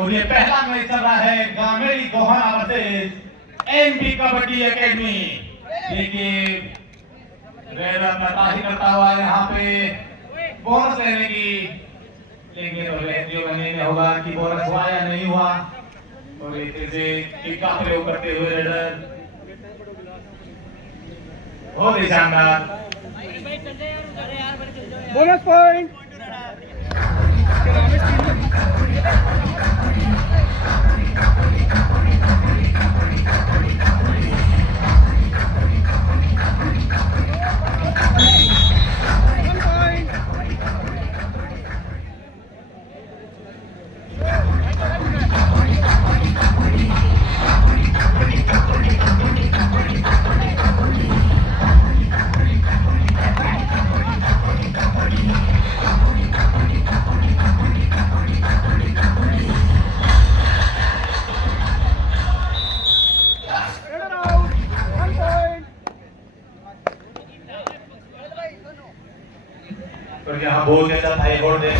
और ये पहला मैच चल रहा है Gamdi Gohana versus MP kabaddi academy. देखिए रेड नताही करता हुआ यहाँ पे बोनस लेने की, लेकिन तो बनने होगा कि बोनस हुआ या नहीं हुआ। और एक से किक का प्रयोग करते हुए रेडर बहुत ही शानदार बोनस पॉइंट। तो यहाँ बोल देता था एक और दे।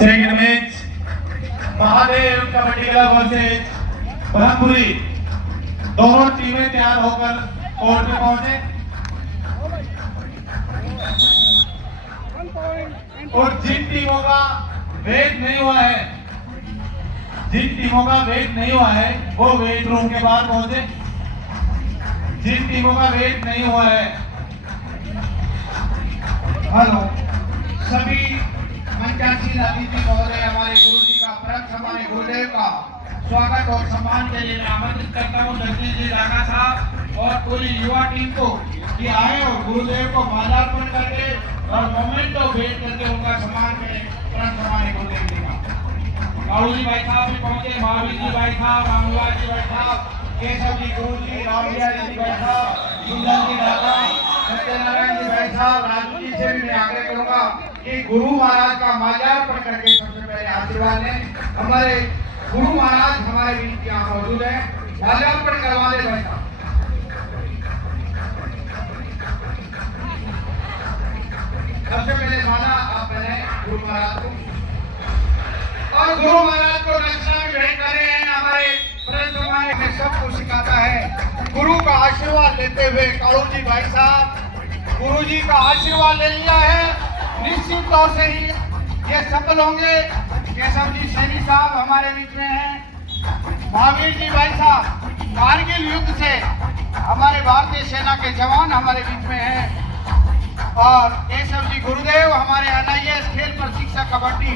Second match Mahadev kabaddi club versus Brahmpuri. दोनों टीमें तैयार होकर कोर्ट में पहुंचे और जिन टीमों का वेट नहीं हुआ है वो वेट रूम के बाहर पहुंचे। जिन टीमों का वेट नहीं हुआ है, हेलो सभी मंचासीन अतिथि महोदय, हमारे गुरु जी का प्रथ हमारे गुरुदेव का स्वागत और सम्मान के लिए मैं आमंत्रित करता हूँ जगदीश जी राणा साहब और पूरी युवा टीम को कि आए और गुरुदेव को माल्यार्पण करके और मोमेंट ऑफ भेंट करके उनका सम्मान करें। प्रथ हमारे गुरुदेव जी का कालू जी भाई साहब भी पहुंचे, महावीर जी भाई साहब, रामलाल जी भाई साहब, केशव जी गुरु जी, रामलिया जी भाई साहब, सुंदर जी दादा, सत्यनारायण जी भाई साहब, राजू जी से भी मैं आग्रह करूंगा कि गुरु महाराज का माल्यार्पण करके सबसे पहले आशीर्वाद लें। हमारे गुरु महाराज हमारे बीच यहाँ मौजूद है, माल्यार्पण करवा दे भाई साहब। सबसे पहले माला आप पहने गुरु महाराज को, और गुरु महाराज को दक्षिणा भी भेंट कर रहे हैं। हमारे परंतु में सबको सिखाता है गुरु का आशीर्वाद लेते हुए कालू जी भाई साहब गुरु जी का आशीर्वाद ले लिया है। निश्चित तौर से ही ये सफल होंगे। केशव जी सैनी साहब हमारे बीच में हैं, महावीर जी भाई साहब कारगिल युद्ध से हमारे भारतीय सेना के जवान हमारे बीच में हैं, और केशव जी गुरुदेव हमारे एनआईएस खेल प्रशिक्षक कबड्डी,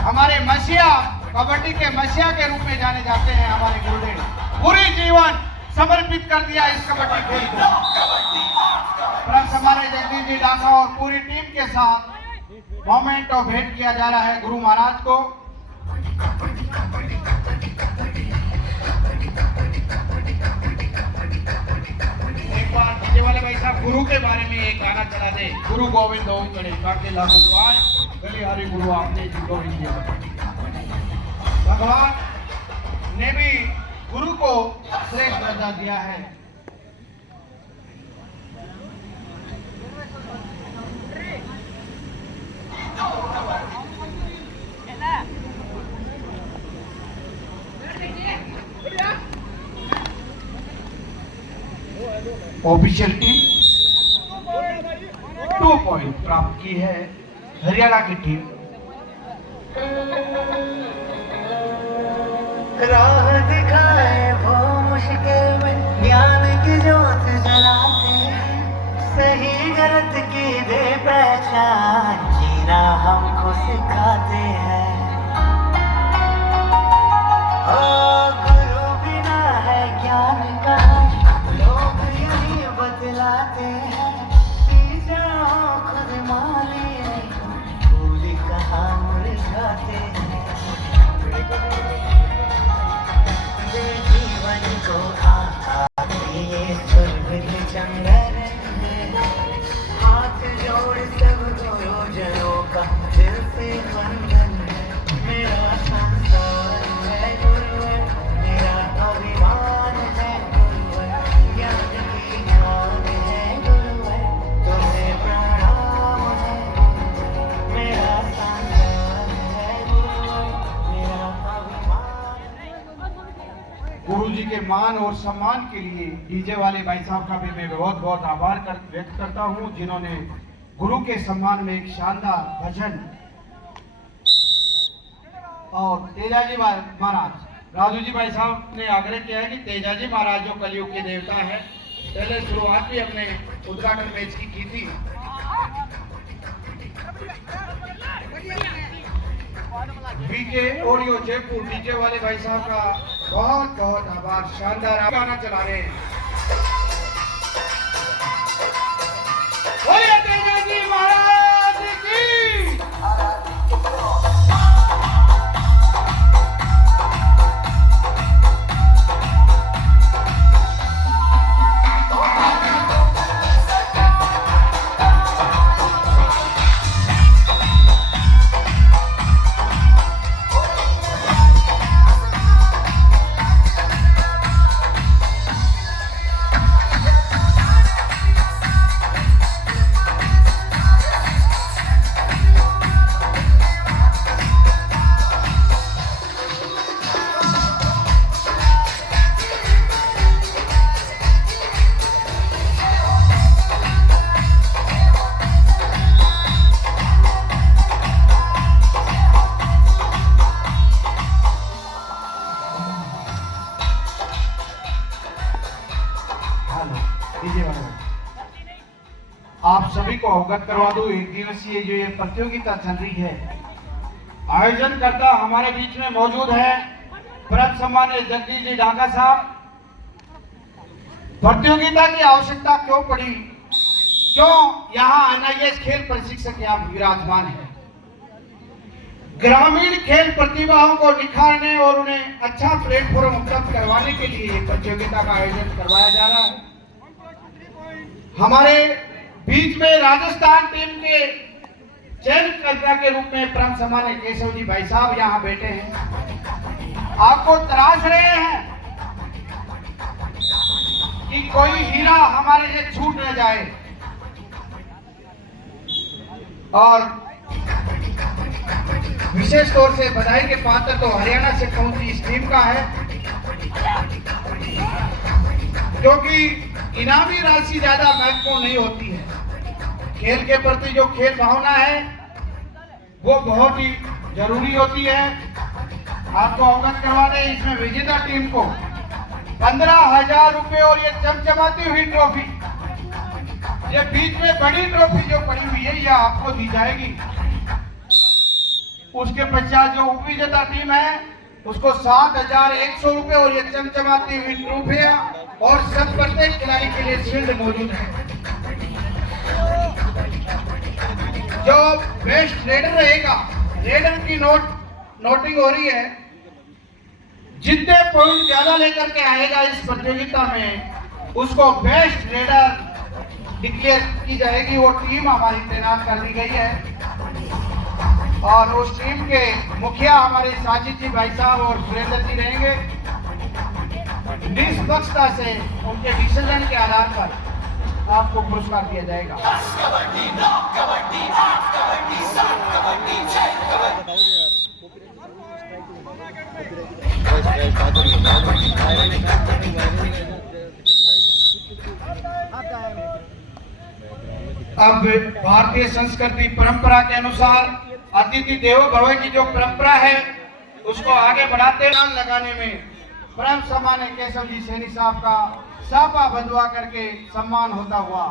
हमारे मसीहा कबड्डी के मसीहा के रूप में जाने जाते हैं। हमारे गुरुदेव पूरी जीवन समर्पित कर दिया इस कबड्डी खेल को। हमारे जगदीश जी डांगा और पूरी टीम के साथ मोमेंट ऑफ भेंट किया जा रहा है गुरु महाराज को। एक बार डीजे वाले भाई साहब गुरु के बारे में एक गाना चला दे। गुरु गोविंद ओम गणेश काके लागू गाय गलिहारी गुरु आपने जी गोविंद जी। भगवान ने भी गुरु को श्रेष्ठ दर्जा दिया है। ऑफिशियल टीम 2 पॉइंट प्राप्त की है हरियाणा की टीम। राह दिखाए वो मुश्किल में ज्ञान की ज्योत जलाते, सही गलत की दे पहचान, जीना हमको सिखाते हैं। ओ गुरु बिना है ज्ञान का, लोग यही बतलाते हैं। पी जाओ खुद मालिए, फूल कहाँ मुरझाते हैं। दे जीवन को आकार ये स्वर्ग जंगल है। हाथ जोड़ सब गुरुजनों का दिल से वंदन है। मेरा संसार है गुरुवर, मेरा अभिमान है गुरुवर, ज्ञान की ज्ञान है गुरुवर, तुम्हें प्रणाम है गुरुवर। मेरा संसार है गुरुवर, मेरा अभिमान है। गुरु जी के मान और सम्मान के लिए डीजे वाले भाई साहब का भी मैं बहुत बहुत आभार व्यक्त करता हूं, जिन्होंने गुरु के सम्मान में एक शानदार भजन। और तेजाजी महाराज, राजू जी भाई साहब ने आग्रह किया है कि तेजाजी महाराज जो कलयुग के देवता है, पहले शुरुआत भी अपने उद्घाटन मैच की थी। बीके ऑडियो जयपुर डीजे वाले भाई साहब का बहुत बहुत आभार। शानदार गाना चला रहे हैं। बोलिए तेजाजी महाराज की। आप सभी को अवगत करवा दूं, एक दिवसीय जो ये प्रतियोगिता चल रही है, आयोजन करता हमारे बीच में मौजूद है परम सम्मान्य जगदीश जी ढाका साहब। प्रतियोगिता की आवश्यकता क्यों पड़ी, क्यों यहाँ एनआईएस खेल प्रशिक्षक यहाँ विराजमान है। ग्रामीण खेल प्रतिभाओं को निखारने और उन्हें अच्छा प्लेटफॉर्म उपलब्ध करवाने के लिए प्रतियोगिता का आयोजन करवाया जा रहा है। हमारे बीच में राजस्थान टीम के चयनकर्ता के रूप में परम सम्मान्य केशव जी भाई साहब यहाँ बैठे हैं। आपको तराश रहे हैं कि कोई हीरा हमारे से छूट न जाए। और विशेष तौर से बधाई के पात्र तो हरियाणा से पहुंची इस टीम का है, क्योंकि इनामी राशि ज्यादा महत्वपूर्ण नहीं होती है। खेल के प्रति जो खेल भावना है वो बहुत ही जरूरी होती है। आपको अवगत करवा दें, इसमें विजेता टीम को 15,000 रुपए और ये चमचमाती हुई ट्रॉफी, ये बीच में बड़ी ट्रॉफी जो पड़ी हुई है, ये आपको दी जाएगी। उसके पश्चात जो उपविजेता टीम है उसको 7,100 रुपए और ये चमचमाती हुई ट्रॉफियां और सब प्रत्येक खिलाड़ी के लिए शील्ड मौजूद है। जो बेस्ट रेडर रहेगा, रेडर की नोटिंग हो रही है, जितने पॉइंट ज्यादा लेकर के आएगा इस प्रतियोगिता में उसको बेस्ट रेडर डिक्लेयर की जाएगी। वो टीम हमारी तैनात कर दी गई है और उस टीम के मुखिया हमारे साजिद जी भाई साहब और सुरेंद्र जी रहेंगे। निष्पक्षता से उनके डिसीजन के आधार पर आपको पुरस्कार दिया जाएगा। अब भारतीय संस्कृति परंपरा के अनुसार अतिथि देवो भव की जो परंपरा है उसको आगे बढ़ाते नाम लगाने में परम सम्मान्य केशव जी सैनी साहब का साफा बंधवा करके सम्मान होता हुआ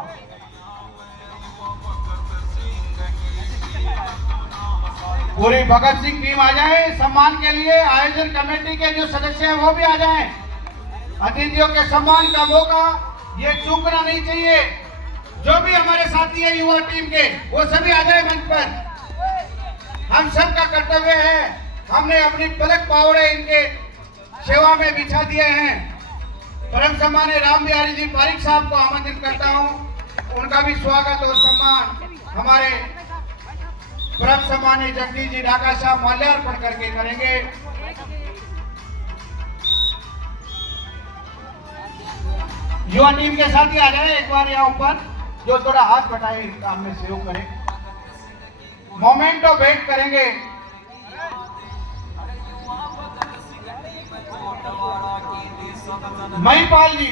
पूरी भगत सिंह टीम आ जाए सम्मान के लिए। आयोजन कमेटी के जो सदस्य हैं वो भी आ जाएं। अतिथियों के सम्मान का मौका ये चूकना नहीं चाहिए। जो भी हमारे साथी हैं युवा टीम के, वो सभी आ जाए मंच पर। हम सबका कर्तव्य है, हमने अपनी पलक पावड़े इनके सेवा में बिछा दिए हैं। परम सम्मानीय राम बिहारी जी पारिक साहब को आमंत्रित करता हूं, उनका भी स्वागत और सम्मान हमारे परम सम्मानीय जगदीश जी ढाका साहब माल्यार्पण करके करेंगे। युवा टीम के साथ ही आ जाए एक बार यहाँ ऊपर, जो थोड़ा हाथ बटाए काम में सहयोग करें। मोमेंटो वेट करेंगे। महिपाल जी,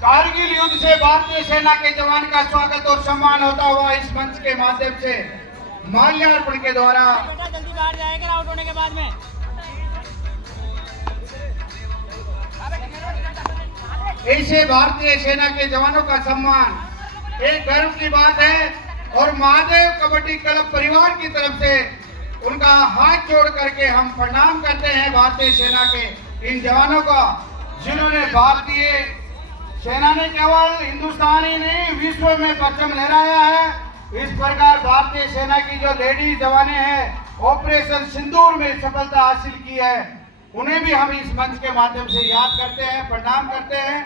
कारगिल युद्ध से भारतीय सेना के जवान का स्वागत और सम्मान होता हुआ इस मंच के माध्यम से माल्यार्पण के द्वारा। जल्दी बाहर जाएगा आउट होने के बाद में। ऐसे भारतीय सेना के जवानों का सम्मान एक गर्व की बात है और महादेव कबड्डी क्लब परिवार की तरफ से उनका हाथ जोड़ करके हम प्रणाम करते हैं भारतीय सेना के इन जवानों का, जिन्होंने भारतीय सेना ने केवल हिंदुस्तान ही नहीं विश्व में परचम लहराया है। इस प्रकार भारतीय सेना की जो लेडीज जवानें हैं ऑपरेशन सिंदूर में सफलता हासिल की है, उन्हें भी हम इस मंच के माध्यम से याद करते हैं, प्रणाम करते हैं।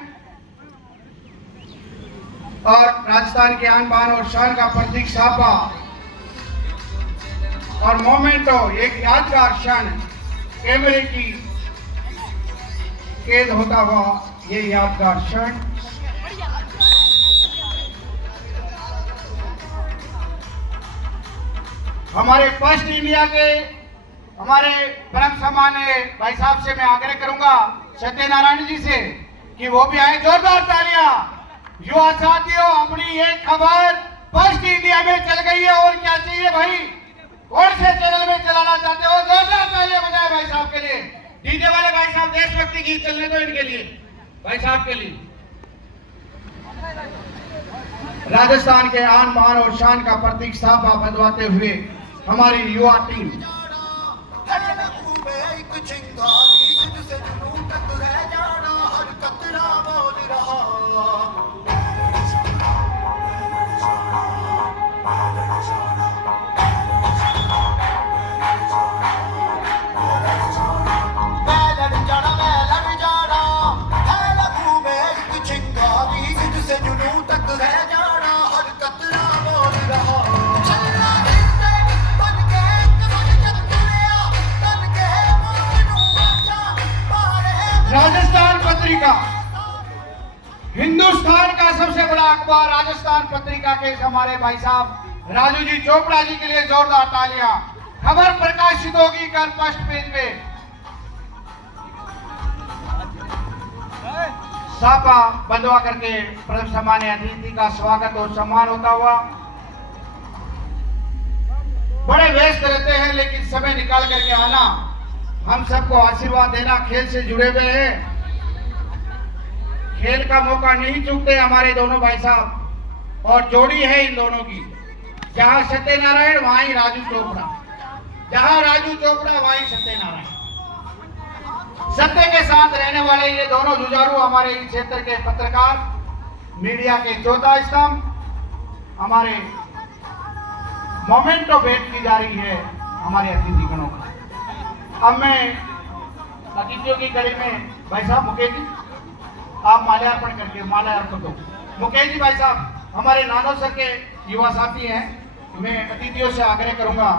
और राजस्थान के आन बान और शान का प्रतीक सापा और मोमेंटो, एक यादगार क्षण, कैमरे की कैद होता हुआ ये यादगार क्षण। हमारे फर्स्ट इंडिया के हमारे परम सम्मानीय भाई साहब से मैं आग्रह करूंगा, सत्यनारायण जी से, कि वो भी आए। जोरदार तालियां। युवा साथियों, अपनी एक खबर फर्स्ट इंडिया में चल गई है, और क्या चाहिए भाई? कौन से चैनल में चलाना चाहते हो? जोरदार तालियां बजाए भाई साहब के लिए। डीजे वाले भाई साहब देशभक्ति गीत चलने दो इनके लिए, भाई साहब के लिए। राजस्थान के आन बान और शान का प्रतीक साफा बंधवाते हुए हमारी युवा टीम। राजस्थान पत्रिका, हिंदुस्तान का सबसे बड़ा अखबार राजस्थान पत्रिका के हमारे भाई साहब राजू जी चोपड़ा जी के लिए जोरदार तालियां। खबर प्रकाशित होगी कल फर्स्ट पेज पे। सापा बंधवा करके परम सम्मानीय अतिथि का स्वागत और सम्मान होता हुआ। बड़े व्यस्त रहते हैं, लेकिन समय निकाल करके आना, हम सबको आशीर्वाद देना, खेल से जुड़े हुए हैं, खेल का मौका नहीं चूकते हमारे दोनों भाई साहब। और जोड़ी है इन दोनों की, जहां सत्यनारायण वहां ही राजू चोपड़ा, जहां राजू चोपड़ा वहीं सत्यनारायण। सत्य के साथ रहने वाले ये दोनों जुझारू हमारे इस क्षेत्र के पत्रकार, मीडिया के चौथा स्तंभ। हमारे मोमेंटो भेंट की जा रही है हमारे अतिथि गणों का। अब मैं अतिथियों की कड़ी में भाई साहब मुकेश जी, आप माल्यार्पण करके माल्यार्पण दो। मुकेश जी भाई साहब हमारे नानोसर के युवा साथी हैं, मैं अतिथियों से आग्रह करूंगा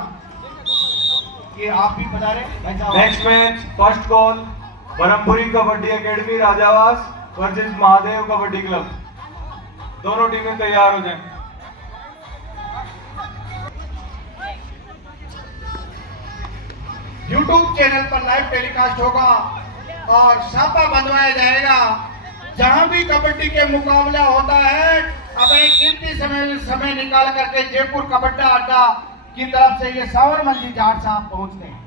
कि आप भी पधारें भाई साहब। Next match first call Brahmapuri kabaddi academy Rajawas versus Mahadev kabaddi club. दोनों टीमें तैयार हो जाएं। YouTube चैनल पर लाइव टेलीकास्ट होगा और सापा बंधवाया जाएगा। जहां भी कबड्डी के मुकाबला होता है, अपने कीमती समय निकाल करके जयपुर कबड्डी अड्डा की तरफ से ये सावरमल जी जाट साहब पहुंचते हैं।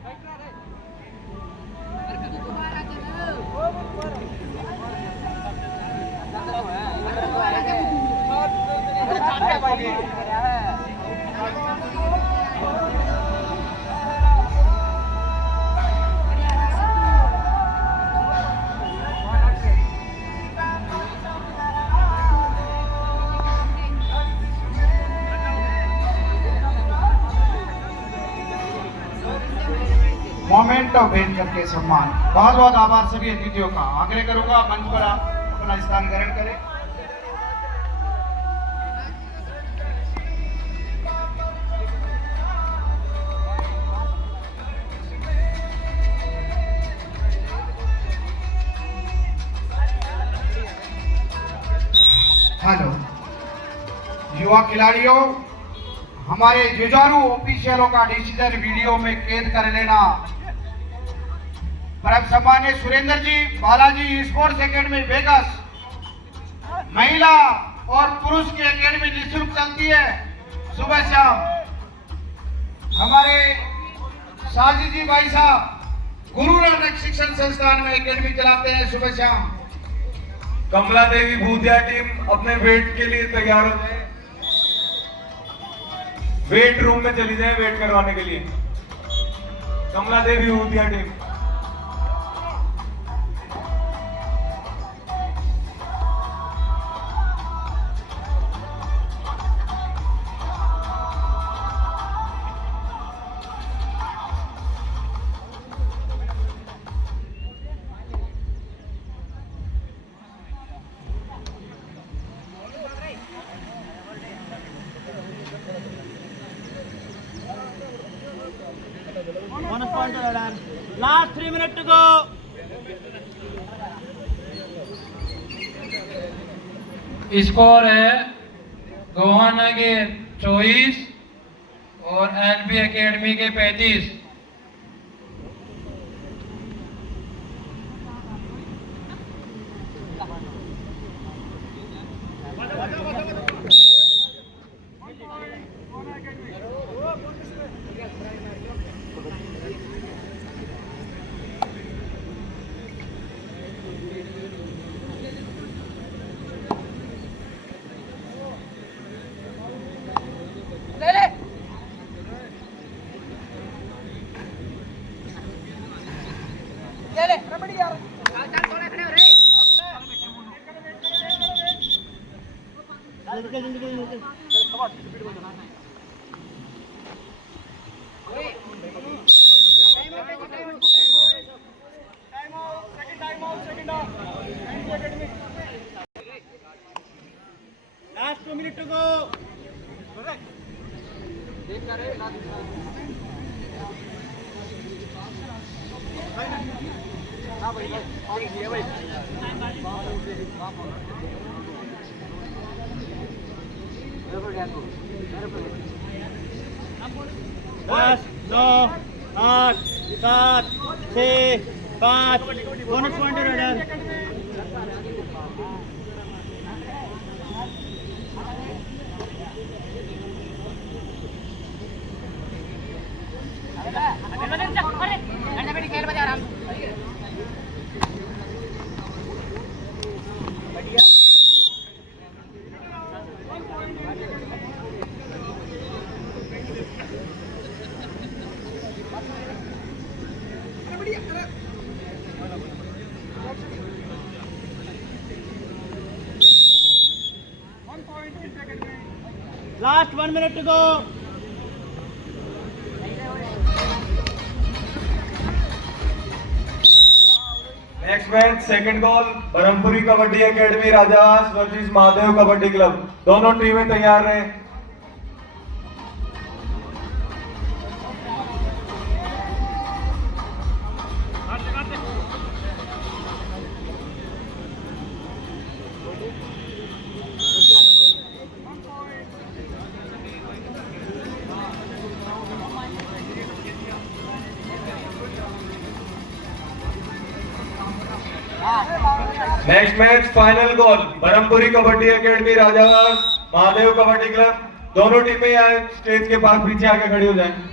मेमेंटो भेंट करके सम्मान। बहुत बहुत आभार सभी अतिथियों का। आग्रह करूंगा मंच पर आप अपना स्थान ग्रहण करें। हेलो युवा खिलाड़ियों, हमारे जुझारू ऑफिशियलों का डिसीजन वीडियो में कैद कर लेना। परम सम्मान्य सुरेंद्र जी, बालाजी स्पोर्ट्स एकेडमी वेगस, महिला और पुरुष की एकेडमी निःशुल्क चलती है सुबह शाम। हमारे साजी जी भाई साहब गुरु नानक शिक्षण संस्थान में एकेडमी चलाते हैं सुबह शाम। कमला देवी भूतिया टीम अपने वेट के लिए तैयार हो जाए। वेट रूम में चली जाए वेट करवाने के लिए। कमला देवी भूतिया team. Bonus point to Radan. Last 3 minutes to go. Score है गोहाना के 24 और एनपी एकेडमी के 35। Last 2 minutes to go. दस, 9, 8, 7, 6, 5। बोनस पॉइंट है raider. Last 1 minute to go. Next match second ball Brahmapuri kabaddi academy Rajawas versus Mahadev kabaddi club. दोनों टीमें तैयार रहे। Next match final goal Brahmapuri kabaddi academy Rajawas Mahadev kabaddi club. दोनों टीमें यहाँ स्टेज के पास पीछे आके खड़ी हो जाएं।